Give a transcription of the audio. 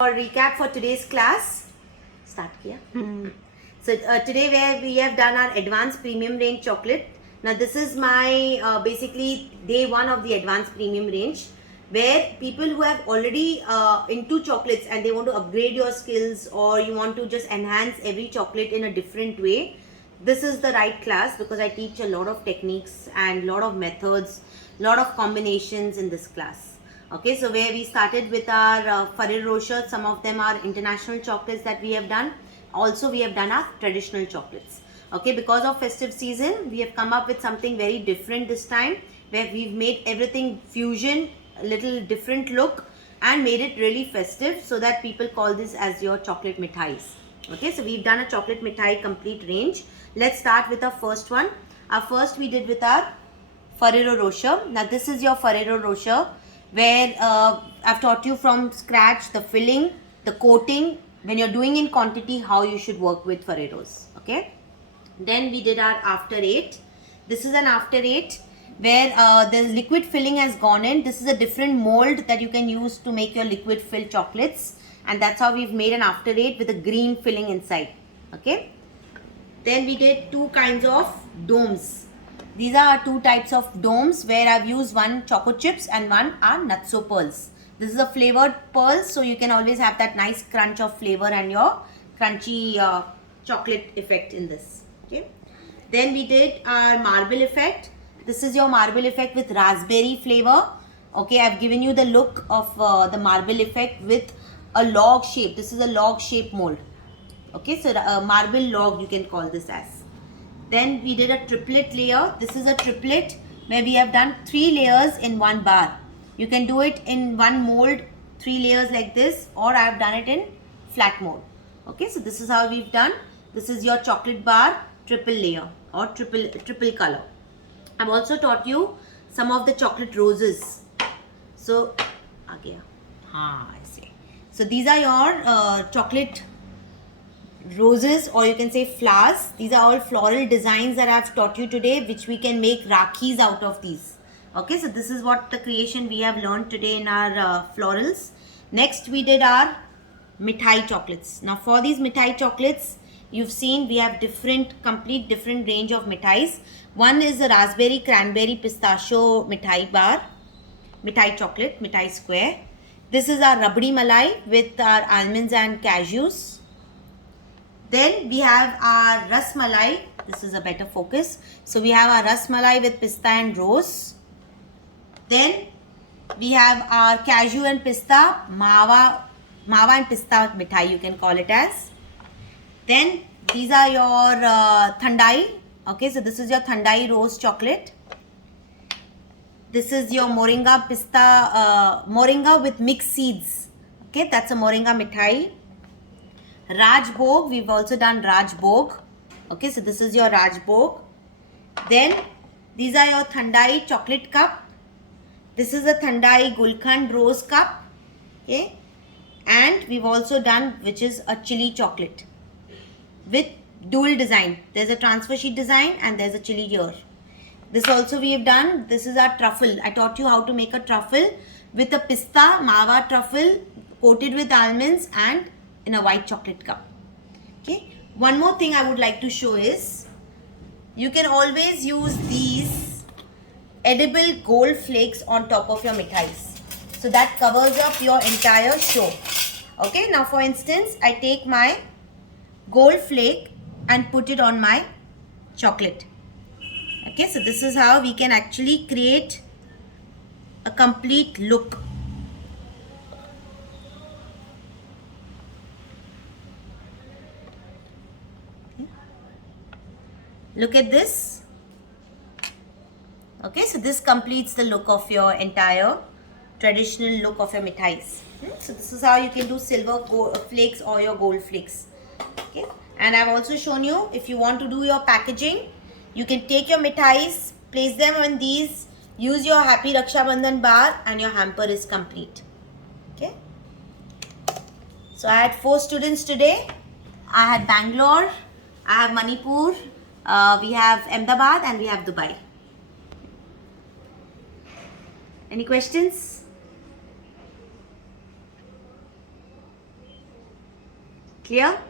Or recap for today's class. Start here. So today where we have done our advanced premium range chocolate. Now this is my basically day one of the advanced premium range, where people who have already into chocolates and they want to upgrade your skills, or you want to just enhance every chocolate in a different way, this is the right class, because I teach a lot of techniques and lot of methods, lot of combinations in this class. Okay, so where we started with our Ferrero Rocher, some of them are international chocolates that we have done. Also, we have done our traditional chocolates. Okay, because of festive season, we have come up with something very different this time, where we've made everything fusion, a little different look, and made it really festive, so that people call this as your chocolate mithais. Okay, so we've done a chocolate mithai complete range. Let's start with our first one. Our first we did with our Ferrero Rocher. Now this is your Ferrero Rocher, where I've taught you from scratch the filling, the coating, when you're doing in quantity, how you should work with Ferreros. Okay. Then we did our after eight. This is an after eight where the liquid filling has gone in. This is a different mold that you can use to make your liquid filled chocolates, and that's how we've made an after eight with a green filling inside. Okay. Then we did two kinds of domes. These are two types of domes where I've used one choco chips and one are nutso pearls. This is a flavored pearls, so you can always have that nice crunch of flavor and your crunchy chocolate effect in this. Okay. Then we did our marble effect. This is your marble effect with raspberry flavor. Okay, I've given you the look of the marble effect with a log shape. This is a log shape mold. Okay, so marble log you can call this as. Then we did a triplet layer. This is a triplet where we have done 3 layers in one bar. You can do it in one mold, 3 layers like this, or I have done it in flat mold. Okay, so this is how we've done. This is your chocolate bar triple layer or triple color. I've also taught you some of the chocolate roses. So, again, I see. So these are your chocolate roses, or you can say flowers. These are all floral designs that I've taught you today, which we can make rakhis out of these. Okay, so this is what the creation we have learned today in our florals. Next we did our mithai chocolates. Now for these mithai chocolates, you've seen we have complete different range of mithais. One is the raspberry cranberry pistachio mithai bar, mithai chocolate, mithai square. This is our rabdi malai with our almonds and cashews. Then we have our ras malai. This is a better focus. So we have our ras malai with pista and rose. Then we have our cashew and pista, mawa and pista mithai, you can call it as. Then these are your thandai. Okay, so this is your thandai rose chocolate. This is your moringa pista, moringa with mixed seeds. Okay, that's a moringa mithai. Rajbhog, we've also done Rajbhog. Okay, so this is your Rajbhog. Then these are your Thandai chocolate cup. This is a Thandai Gulkhand rose cup. Okay, and we've also done, which is a chili chocolate with dual design. There's a transfer sheet design and there's a chili here. This also we have done. This is our truffle. I taught you how to make a truffle with a pista mawa truffle coated with almonds and in a white chocolate cup. Okay. One more thing I would like to show is, you can always use these edible gold flakes on top of your mithais. So that covers up your entire show. Okay. Now for instance, I take my gold flake and put it on my chocolate. Okay. So this is how we can actually create a complete look. Look at this. Okay, so this completes the look of your entire traditional look of your mithais. So this is how you can do silver flakes or your gold flakes. Okay, and I've also shown you, if you want to do your packaging, you can take your mithais, place them on these, use your Happy Raksha Bandhan bar, and your hamper is complete. Okay. So I had 4 students today. I had Bangalore, I have Manipur, we have Ahmedabad, and we have Dubai. Any questions? Clear?